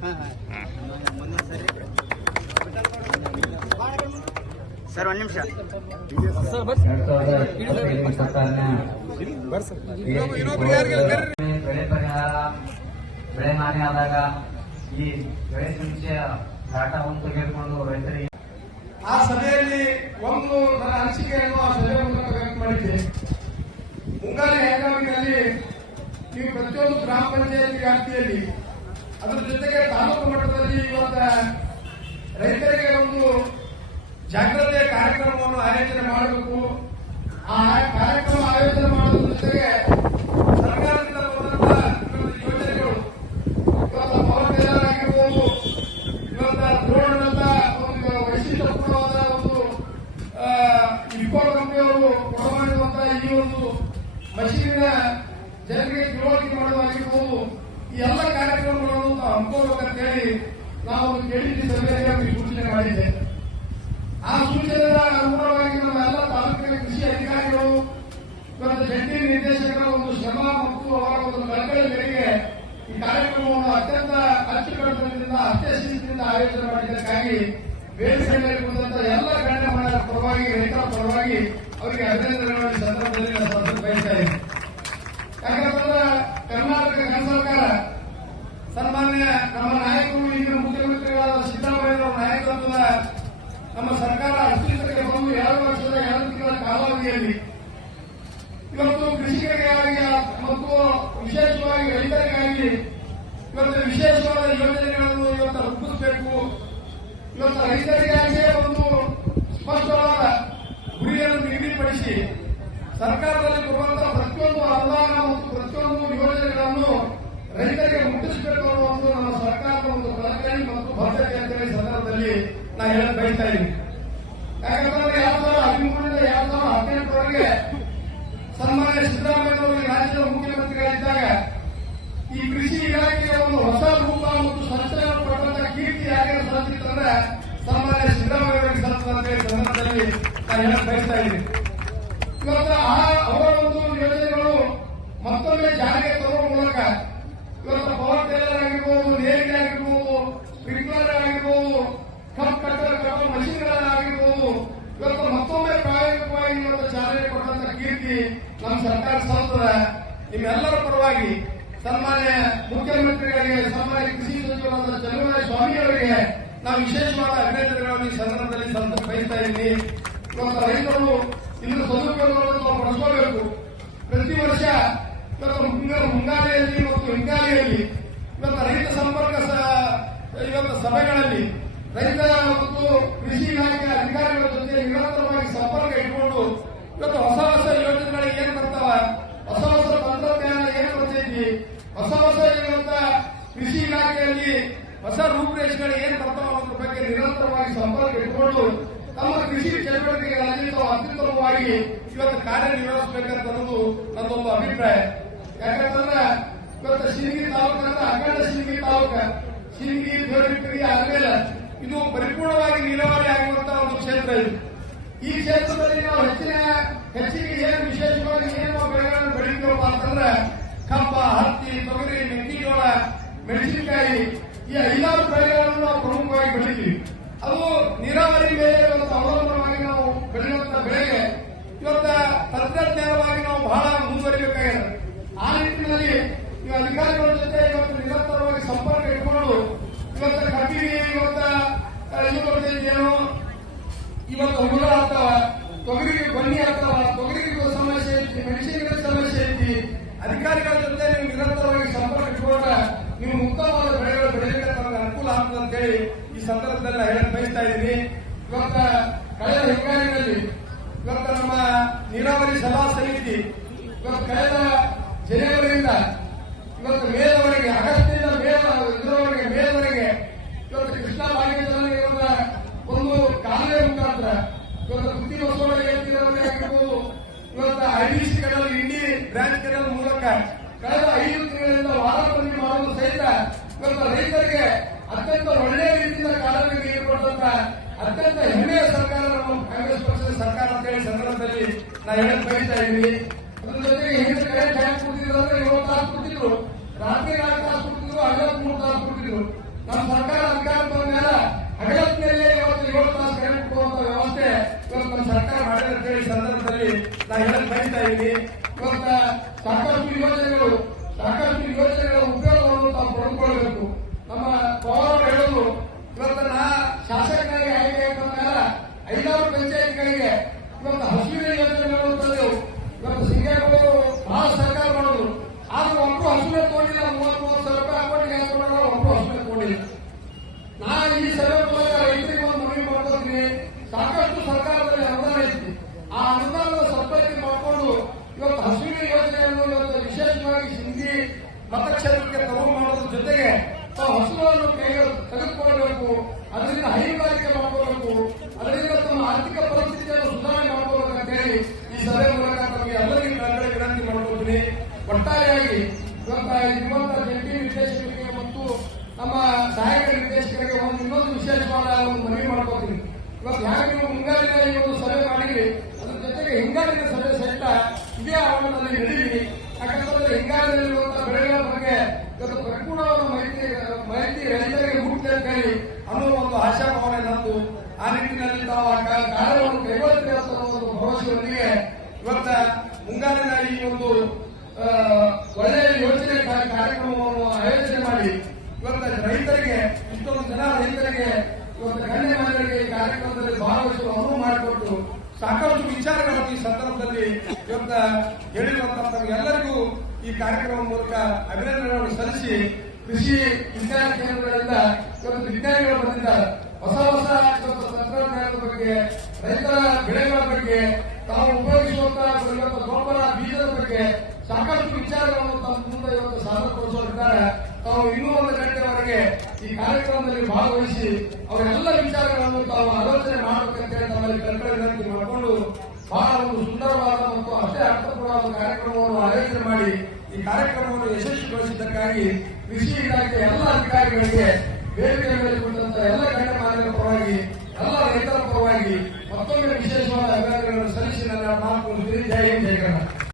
Sir ಒಂದು ನಿಮಿಷ ಬೆಳೆ ಪರಿಹಾರ ಬೆಳೆ ಹಾನಿ ಆದಾಗ ಈ ಬೆಳೆ ಸಮೀಕ್ಷೆ ಡಾಟಾವನ್ನು ತೆಗೆದುಕೊಂಡು ರೈತರಿಗೆ ಆ ಸಭೆಯಲ್ಲಿ ಒಂದು ನನ್ನ ಅನಿಸಿಕೆಯನ್ನು ಆ ಸಭೆ ಮೂಲಕ ವ್ಯಕ್ತ ಮಾಡಿದ್ದೆ. ಮುಂಗಾರು ಹಂಗಾಮಿನಲ್ಲಿ ನೀವು ಪ್ರತಿಯೊಂದು ಗ್ರಾಮ ಪಂಚಾಯತಿ ವ್ಯಾಪ್ತಿಯಲ್ಲಿ ಅದರ ಜೊತೆಗೆ ತಾಲೂಕು ಮಟ್ಟದಲ್ಲಿ ಇವತ್ತ ರೈತರಿಗೆ ಒಂದು ಜಾಗೃತಿಯ ಕಾರ್ಯಕ್ರಮವನ್ನು ಆಯೋಜನೆ ಮಾಡಬೇಕು. ಆ ಕಾರ್ಯಕ್ರಮ ಆಯೋಜನೆ ಮಾಡೋದ್ರ ಜೊತೆಗೆ ಸರ್ಕಾರದಿಂದ ಬಂದಂತ ಯೋಜನೆಗಳು ಇವತ್ತು ಪವರ್ ಟೇಲರ್ ಆಗಿರ್ಬೋದು, ಇವತ್ತ ಡ್ರೋನ್ ಅಂತ ಒಂದು ವೈಶಿಷ್ಟ್ಯಪೂರ್ಣವಾದ ಒಂದು ಇಫ್ಕೋ ಕಂಪನಿಯವರು ಕೊಡಮಾಡಿರುವಂತಹ ಈ ಒಂದು ಮಷೀನಿನ ಜನರಿಗೆ ತಿಳುವಳಿಕೆ ಮಾಡುವಾಗಿರ್ಬೋದು, ಈ ಎಲ್ಲ ಕಾರ್ಯಕ್ರಮಗಳನ್ನು ಹಮ್ಮಿಕೋಬೇಕಂತ ಹೇಳಿ ನಾವು ಒಂದು ಕೆಡಿಪಿ ಸಭೆಯಲ್ಲಿ ಸೂಚನೆ ಮಾಡಿದ್ದೆ. ಆ ಸೂಚನೆಯ ಅನುಗುಣವಾಗಿ ನಮ್ಮ ಎಲ್ಲ ತಾಲೂಕಿನ ಕೃಷಿ ಅಧಿಕಾರಿಗಳು ಮತ್ತು ಜಂಟಿ ನಿರ್ದೇಶಕರ ಒಂದು ಶ್ರಮ ಮತ್ತು ಅವರ ಒಂದು ಕಳಕಳಿ ಮೇರೆಗೆ ಈ ಕಾರ್ಯಕ್ರಮವನ್ನು ಅತ್ಯಂತ ಅಚ್ಚುಕಟ್ಟುತನದಿಂದ ಅತ್ಯಶಿಸ್ತಿನಿಂದ ಆಯೋಜನೆ ಮಾಡಿದ್ದಕ್ಕಾಗಿ ವೇದಿಕೆ ಮೇಲೆ ಕುರಿತಂತ ಎಲ್ಲ ಗಣ್ಯಮಾನ್ಯರ ಪರವಾಗಿ ರೈತರ ಪರವಾಗಿ ಅವರಿಗೆ ಅಭಿನಂದನೆಗಳನ್ನು ಸಂದರ್ಭದಲ್ಲಿ ನಾನು ಬಯಸ್ತಾ ಇದ್ದೇನೆ. ಯಾಕಂತಂದ್ರೆ ಕರ್ನಾಟಕ ಸರ್ಕಾರ ಸನ್ಮಾನ್ಯ ನಮ್ಮ ನಾಯಕರು ಈಗಿನ ಮುಖ್ಯಮಂತ್ರಿಗಳಾದ ಸಿದ್ದರಾಮಯ್ಯ ನಾಯಕತ್ವದ ನಮ್ಮ ಸರ್ಕಾರ ಅಸ್ತಿತ್ವಕ್ಕೆ ಬಂದು 2 ವರ್ಷದ 2 ತಿಂಗಳ ಕಾಲಾವಧಿಯಲ್ಲಿ ಇವತ್ತು ಕೃಷಿಕರಿಗಾಗಿ ಮತ್ತು ವಿಶೇಷವಾಗಿ ರೈತರಿಗಾಗಿ ಇವತ್ತು ವಿಶೇಷವಾದ ಯೋಜನೆಗಳನ್ನು ಇವತ್ತು ರೂಪಿಸಬೇಕು. ಇವತ್ತು ರೈತರಿಗಾಗಿಯೇ ಒಂದು ಸ್ಪಷ್ಟವಾದ ಗುರಿಯನ್ನು ನಿಗದಿಪಡಿಸಿ ಸರ್ಕಾರದಲ್ಲಿ ಬರುವಂತಹ ಪ್ರತಿಯೊಂದು ಅನುದಾನ ಮತ್ತು ಪ್ರತಿಯೊಂದು ಯೋಜನೆಗಳನ್ನು ರೈತರಿಗೆ ಮುಟ್ಟಿಸಬೇಕು ಅನ್ನುವಂಥ ನಮ್ಮ ಸರ್ಕಾರದ ಒಂದು ಕಳಕಳಿ ಮತ್ತು ಬದ್ಧತೆ ಅಂತ ಹೇಳಿ ಸಂದರ್ಭದಲ್ಲಿ ನಾನು ಹೇಳಕ್ ಬಯಸ್ತಾ ಇದ್ದೀನಿ. ಯಾಕಂತಂದ್ರೆ 2013ರಿಂದ 2018ರವರೆಗೆ ಸನ್ಮಾನ್ಯ ಸಿದ್ದರಾಮಯ್ಯ ಅವರು ರಾಜ್ಯದ ಮುಖ್ಯಮಂತ್ರಿಗಳಿದ್ದಾಗ ಈ ಕೃಷಿ ಇಲಾಖೆಯ ಒಂದು ಹೊಸ ರೂಪ ಮತ್ತು ಸಂಚಲನ ಪಟ್ಟಂತ ಕೀರ್ತಿ ಯಾಕೆ ಸಲ್ಲಿಸಿತ್ತಂದ್ರೆ ಸನ್ಮಾನ್ಯ ಸಿದ್ದರಾಮಯ್ಯ ಅವರಿಗೆ ಸಲ್ಲಿಸಿದ ಅಂತ ಹೇಳಿ ಸಂದರ್ಭದಲ್ಲಿ ನಾನು ಹೇಳಕ್ ಬಯಸ್ತಾ ಇದ್ದೀನಿ. ಇವತ್ತು ಅವರ ಒಂದು ಯೋಜನೆಗಳು ಮತ್ತೊಮ್ಮೆ ಜಾರಿಗೆ ತರುವ ಮೂಲಕ ಇವತ್ತು ಪವರ್ ಟೇಲರ್ ಆಗಿರ್ಬೋದು, ನೇರಿಗೆ ಆಗಿರ್ಬೋದು, ಸ್ಪ್ರಿಂಕ್ಲರ್ ಆಗಿರ್ಬೋದು, ಕಪ್ ಕಟ್ಟರ್ ಕಪ್ ಮಷೀನ್ಗಳಾಗಿರ್ಬೋದು, ಇವತ್ತು ಮತ್ತೊಮ್ಮೆ ಪ್ರಾಯೋಗಿಕವಾಗಿ ಇವತ್ತು ಚಾಲನೆ ಕೊಟ್ಟಂತ ಕೀರ್ತಿ ನಮ್ಮ ಸರ್ಕಾರ ಸಲ್ಲಿಸುತ್ತದೆ. ನಿಮ್ಮೆಲ್ಲರ ಪರವಾಗಿ ಸನ್ಮಾನ್ಯ ಮುಖ್ಯಮಂತ್ರಿಗಳಿಗೆ, ಸನ್ಮಾನ್ಯ ಕೃಷಿ ಸಚಿವರಾದ ಚಲುವರಾಯ ಸ್ವಾಮಿ ಅವರಿಗೆ ನಾವು ವಿಶೇಷವಾದ ಅಭಿನಂದನೆಗಳನ್ನು ಈ ಸಂದರ್ಭದಲ್ಲಿ ಬಯಸ್ತಾ ಇದ್ದೀನಿ. ಇವತ್ತು ರೈತರು ಇನ್ನು ಸದುಪಯೋಗಗಳನ್ನು ನಾವು ಬಳಸಬೇಕು. ಪ್ರತಿ ವರ್ಷ ಇವತ್ತು ಮುಂಗಾರಿಯಲ್ಲಿ ಮತ್ತು ಹಿಂಗಾರಿಯಲ್ಲಿ ಇವತ್ತು ರೈತ ಸಂಪರ್ಕ ಇವತ್ತು ಸಭೆಗಳಲ್ಲಿ ರೈತ ಮತ್ತು ಕೃಷಿ ಇಲಾಖೆ ಅಧಿಕಾರಿಗಳ ಜೊತೆ ನಿರಂತರವಾಗಿ ಸಂಪರ್ಕ ಇಟ್ಕೊಂಡು ಇವತ್ತು ಹೊಸ ಹೊಸ ಯೋಜನೆಗಳಿಗೆ ಏನ್ ಬರ್ತಾವ, ಹೊಸ ಹೊಸ ತಂತ್ರಜ್ಞಾನ ಏನ್ ಬರ್ತೈತಿ, ಹೊಸ ಹೊಸ ಇವತ್ತ ಕೃಷಿ ಇಲಾಖೆಯಲ್ಲಿ ಹೊಸ ರೂಪುರೇಷೆಗಳು ಏನ್ ಬರ್ತಾವ ಅನ್ನೋದ್ರ ಬಗ್ಗೆ ನಿರಂತರವಾಗಿ ಸಂಪರ್ಕ ಇಟ್ಕೊಂಡು ತಮ್ಮ ಕೃಷಿ ಚಟುವಟಿಕೆಗಳಲ್ಲಿ ತಾವು ಅತ್ಯುತ್ತಮವಾಗಿ ಇವತ್ತು ಕಾರ್ಯನಿರ್ವಹಿಸಬೇಕಂತನ್ನೋದು ನನ್ನೊಂದು ಅಭಿಪ್ರಾಯ. ಯಾಕಂತಂದ್ರೆ ಇವತ್ತು ಶಿರಗಿ ತಾಲೂಕು ಅಂದ್ರೆ ಅಖಂಡ ಶಿರಗಿ ತಾಲೂಕು, ಶಿರಗಿ, ದೇವರಿಪುರಿ, ಆದ್ಮೇಲೆ ಇದು ಪರಿಪೂರ್ಣವಾಗಿ ನೀರಾವರಿ ಆಗಿರುವಂತಹ ಒಂದು ಕ್ಷೇತ್ರ ಇದು. ಈ ಕ್ಷೇತ್ರದಲ್ಲಿ ನಾವು ಹೆಚ್ಚಿಗೆ ಏನು ವಿಶೇಷವಾಗಿ ಏನು ಬೆಳೆಗಳನ್ನು ಬೆಳೀತೀವಪ್ಪ ಅಂತಂದ್ರೆ ಕಬ್ಬ, ಹತ್ತಿ, ತೊಗರಿ, ಮೆಕ್ಕೆಜೋಳ, ಮೆಣಸಿನಕಾಯಿ ಈ 5 ಬೆಳೆಗಳನ್ನು ನಾವು ಪ್ರಮುಖವಾಗಿ ಬೆಳಿತೀವಿ. ಅದು ನೀರಾವರಿ ಮೇಲೆ ಇವತ್ತು ಅವಲಂಬನವಾಗಿ ನಾವು ಬೆಳೆಯುವಂತಹ ಬೆಳೆಗೆ ಇವತ್ತ ತಂತ್ರಜ್ಞಾನವಾಗಿ ನಾವು ಬಹಳ ಮುಂದುವರಿಬೇಕಾಗಿದೆ. ಆ ನಿಟ್ಟಿನಲ್ಲಿ ನೀವು ಅಧಿಕಾರಿಗಳ ಜೊತೆ ಇವತ್ತು ನಿರಂತರವಾಗಿ ಸಂಪರ್ಕ ಇಟ್ಕೊಂಡು ಇವತ್ತು ಕಬ್ಬಿಗೆ ಇವತ್ತ ಇದು ಬರ್ತೈತೇನೋ, ಇವತ್ತು ಹುಳ ಆಗ್ತಾವ, ತೊಗರಿಗೆ ಬನ್ನಿ ಆಗ್ತಾವ, ತೊಗರಿಗೆ ಸಮಸ್ಯೆ ಐತಿ, ಮೆಣಸಿನಕಾಯಿ ಸಮಸ್ಯೆ ಐತಿ. ಅಧಿಕಾರಿಗಳ ಜೊತೆ ನೀವು ನಿರಂತರವಾಗಿ ಸಂಪರ್ಕ ಇಟ್ಕೊಂಡ್ರೆ ನೀವು ಉತ್ತಮವಾದ ಬೆಳೆಗಳು ಬೆಳೆಯಲಿಕ್ಕೆ ನಮಗೆ ಅನುಕೂಲ ಆಗ್ತದೆ ಅಂತ ಹೇಳಿ ಈ ಸಂದರ್ಭದಲ್ಲಿ ಹೇಳಕ್ ಬಯಸ್ತಾ ಇದ್ದೀನಿ. ಇವತ್ತ ಕಳೆದ ಹಿಂಗಾರಿನಲ್ಲಿ ಇವತ್ತು ನಮ್ಮ ನೀರಾವರಿ ಸಲಹಾ ಸಮಿತಿ ಇವತ್ತು ಕಳೆದ ಜನವರಿಯಿಂದ ಇವತ್ತು ಮೇದವರೆಗೆ, ಆಗಸ್ಟ್ನಿಂದ ಮೇದವರೆಗೆ ಇವತ್ತು ಕೃಷ್ಣಾ ಭಾಗ್ಯದಲ್ಲಿ ಒಂದು ಕಾಲುವೆ ಮುಖಾಂತರ ಇವತ್ತು ಕೃತಿ ಬಸವಣ್ಣ ಆಗಿರ್ಬೋದು, ಇವತ್ತು ಐಡಿಸಿ ಕೆನಲ್, ಇಂಡಿ ಬ್ರಾಂಚ್ ಕೆನಲ್ ಮೂಲಕ ಕಳೆದ 5 ತಿಂಗಳಿಂದ ವಾರಪಂದಿ ಮಾಡುವುದು ಸಹಿತ ಇವತ್ತು ರೈತರಿಗೆ ಅತ್ಯಂತ ಒಳ್ಳೆಯ ರೀತಿಯಿಂದ ಕಾಲುವೆಗೆ ನೀರು ಕೊಟ್ಟಂತ ಅತ್ಯಂತ ಹೆಮ್ಮೆಯ ಸರ್ಕಾರ ನಮ್ಮ ಕಾಂಗ್ರೆಸ್ ಪಕ್ಷದ ಸರ್ಕಾರ ಅಂತ ಹೇಳಿ ಸಂದರ್ಭದಲ್ಲಿ ನಾನು ಹೇಳಕ್ ಬಯಸ್ತಾ ಇದ್ದೀನಿ. ಅದ್ರ ಜೊತೆಗೆ ಹಿಂದೆ ಕರೆಂಟ್ ಹ್ಯಾಂಗ್ ಕೊಡ್ತಿದ್ರು ಅಂದ್ರೆ 7 ತಾಸು ಕೊಡ್ತಿದ್ರು, ರಾತ್ರಿ 4 ತಾಸು ಕೊಡ್ತಿದ್ರು, 53 ತಾಸು ಕೊಡ್ತಿದ್ರು. ನಮ್ಮ ಸರ್ಕಾರ ಅಧಿಕಾರ ಬಂದ ಮೇಲೆ ಹಗಲತ್ತಿನಲ್ಲೇ ಇವತ್ತು 7 ತಾಸು ಕರೆಂಟ್ ಕೊಡುವಂತ ವ್ಯವಸ್ಥೆ ಇವತ್ತು ನಮ್ಮ ಸರ್ಕಾರ ಮಾಡಿದೆ ಅಂತ ಹೇಳಿ ಸಂದರ್ಭದಲ್ಲಿ ನಾನು ಹೇಳಕ್ ಬಯಸ್ತಾ ಇದ್ದೀನಿ. ಇವತ್ತ ಸಾಕಷ್ಟು ಯೋಜನೆಗಳ ಉಪಯೋಗವನ್ನು ತಾವು ಪಡೆದುಕೊಳ್ಳಬೇಕು. ನಮ್ಮ ಪವಾರ್ ಹೇಳೋದು ಇವತ್ತು ನಾ ಶಾಸಕನಾಗಿ ಆಯ್ಕೆ ಮೇಲೆ 5 ಪಂಚಾಯತ್ಗಳಿಗೆ ಇವತ್ತು ಹಸುವಿನ ಯೋಜನೆಗಳು ತಂದೆವು. ಇವತ್ತು ಸಿಂಗೇಗೌಡರು ಬಹಳ ಸರ್ಕಾರ ಮಾಡೋದು, ಆದ್ರೂ ಒಬ್ಬರು ಹಸುವಿನ ತಗೊಂಡಿಲ್ಲ. 30,000 ರೂಪಾಯಿ ಅಕೌಂಟ್ಗೆ ಹಾಕೊಂಡ್ರೆ ಒಬ್ಬರು ಹಸುವಿನ ತಗೊಂಡಿಲ್ಲ. ನಾ ಈ ಸಭೆ ಮೂಲಕ ರೈತರಿಗೆ ಒಂದು ಮನವಿ ಮಾಡ್ಕೊತೀನಿ. ಸಾಕಷ್ಟು ಸರ್ಕಾರದಲ್ಲಿ ಅನುದಾನ ಐತಿ, ಆ ಅನುದಾನದ ಸದ್ಬಳಕೆ ಮಾಡಿಕೊಂಡು ಇವತ್ತು ಹಸುವಿನ ಯೋಜನೆಯನ್ನು ಇವತ್ತು ವಿಶೇಷವಾಗಿ ಸಿಂಧಿ ಮತಕ್ಷೇತ್ರಕ್ಕೆ ತಗೊಂಡು ಮಾಡೋದ್ರ ಜೊತೆಗೆ ತಾವು ಹಸುಗಳನ್ನು ತೆಗೆದುಕೊಳ್ಳಬೇಕು, ಅದರಿಂದ ಹೈನುಗಾರಿಕೆ ಮಾಡ್ಕೋಬೇಕು, ಅದರಿಂದ ತಮ್ಮ ಆರ್ಥಿಕ ಪರಿಸ್ಥಿತಿಯನ್ನು ಸುಧಾರಣೆ ಮಾಡ್ಕೋಬೇಕು ಅಂತ ಹೇಳಿ ಈ ಸಭೆ ಮೂಲಕ ತಮಗೆ ಎಲ್ಲರಿಗೂ ಕಳಕಳಿ ವಿನಂತಿ ಮಾಡ್ಕೊಳ್ತೀನಿ. ಒಟ್ಟಾರೆಯಾಗಿ ಇರುವಂತಹ ಜಂಟಿ ನಿರ್ದೇಶಕರಿಗೆ ಮತ್ತು ನಮ್ಮ ಸಹಾಯಕ ನಿರ್ದೇಶಕರಿಗೆ ಇನ್ನೊಂದು ವಿಶೇಷವಾದ ಒಂದು ಮನವಿ ಮಾಡ್ಕೊಳ್ತೀನಿ. ಇವತ್ತು ಯಾಕೆ ನೀವು ಮುಂಗಾರಿನ ಈ ಒಂದು ಸಭೆ ಮಾಡಿರಿ, ಅದ್ರ ಜೊತೆಗೆ ಹಿಂಗಾರಿನ ಸಭೆ ಸಹಿತ ಇದೇ ಆವರಣದಲ್ಲಿ ನಡೀಲಿ. ಯಾಕಂತಂದ್ರೆ ಹಿಂಗಾರಿನಲ್ಲಿರುವಂತಹ ಬೆಳೆಗಳ ಬಗ್ಗೆ ಇವತ್ತು ಪರಿಪೂರ್ಣವಾದ ಮಾಹಿತಿ ರೈತರಿಗೆ ಮುಟ್ಲಿ ಅಂತ ಹೇಳಿ ಅನ್ನೋ ಒಂದು ಆಶಾಭಾವನೆ ನಂದು. ಆ ನಿಟ್ಟಿನಲ್ಲಿ ತಾವು ಕಾರ್ಯವನ್ನು ಕೈಗೊಳ್ಳುತ್ತೇವೆ ಅನ್ನೋ ಒಂದು ಭರವಸೆಯೊಂದಿಗೆ ಇವತ್ತ ಮುಂಗಾರಿನ ಈ ಒಂದು ಒಳ್ಳೆಯ ಯೋಜನೆ ಕಾರ್ಯಕ್ರಮವನ್ನು ಆಯೋಜನೆ ಮಾಡಿ ಇವತ್ತ ರೈತರಿಗೆ ಇಷ್ಟೊಂದು ಜನ ರೈತರಿಗೆ ಇವತ್ತು ಗಣ್ಯಮಾನ್ಯರಿಗೆ ಈ ಕಾರ್ಯಕ್ರಮದಲ್ಲಿ ಭಾಗವಹಿಸಲು ಅನುವು ಮಾಡಿಕೊಟ್ಟು ಸಾಕಷ್ಟು ವಿಚಾರಗಳನ್ನು ಈ ಸಂದರ್ಭದಲ್ಲಿ ಇವತ್ತ ಹೇಳಿರುವಂತಹ ಎಲ್ಲರಿಗೂ ಈ ಕಾರ್ಯಕ್ರಮದ ಮೂಲಕ ಅಭಿನಂದನೆಗಳನ್ನು ಸಲ್ಲಿಸಿ, ಕೃಷಿ ವಿಜ್ಞಾನ ಕೇಂದ್ರಗಳಿಂದ ಇವತ್ತು ವಿಜ್ಞಾನಿಗಳು ಬಂದಿದ್ದಾರೆ. ಹೊಸ ಇವತ್ತು ತಂತ್ರಜ್ಞಾನದ ಬಗ್ಗೆ, ರೈತರ ಬೆಳೆಗಳ ಬಗ್ಗೆ, ತಾವು ಉಪಯೋಗಿಸುವಂತಹ ಇವತ್ತು ಗೊಬ್ಬರ ಬೀಜದ ಬಗ್ಗೆ ಸಾಕಷ್ಟು ವಿಚಾರಗಳನ್ನು ತಮ್ಮ ಮುಂದೆ ಇವತ್ತು ಸಾದರಪಡಿಸುತ್ತಿದ್ದಾರೆ. ತಾವು ಇನ್ನೂ 1 ಗಂಟೆವರೆಗೆ ಈ ಕಾರ್ಯಕ್ರಮದಲ್ಲಿ ಭಾಗವಹಿಸಿ ಅವರೆಲ್ಲ ವಿಚಾರಗಳನ್ನು ತಾವು ಆಲೋಚನೆ ಮಾಡಬೇಕಂತ ತಮ್ಮಲ್ಲಿ ಕಳಕಳಿ ವಿನಂತಿ ಮಾಡಿಕೊಂಡು ಬಹಳ ಒಂದು ಸುಂದರವಾದ ಮತ್ತು ಅಷ್ಟೇ ಅರ್ಥಪೂರ್ಣವಾದ ಕಾರ್ಯಕ್ರಮವನ್ನು ಆಯೋಜನೆ ಮಾಡಿ ಈ ಕಾರ್ಯಕ್ರಮವನ್ನು ಯಶಸ್ವಿಗೊಳಿಸಿದ್ದಕ್ಕಾಗಿ ಕೃಷಿ ಇಲಾಖೆ ಎಲ್ಲ ಅಧಿಕಾರಿಗಳಿಗೆ ವೇದಿಕೆ ಮೇಲೆ ಕುಳಿತಂತಹ ಎಲ್ಲ ಗಣ್ಯಮಾನ್ಯರ ಪರವಾಗಿ ಎಲ್ಲ ರೈತರ ಪರವಾಗಿ ಮತ್ತೊಮ್ಮೆ ವಿಶೇಷವಾದ ಅಭಿನಂದನೆಗಳನ್ನು ಸಲ್ಲಿಸಿ ನನ್ನ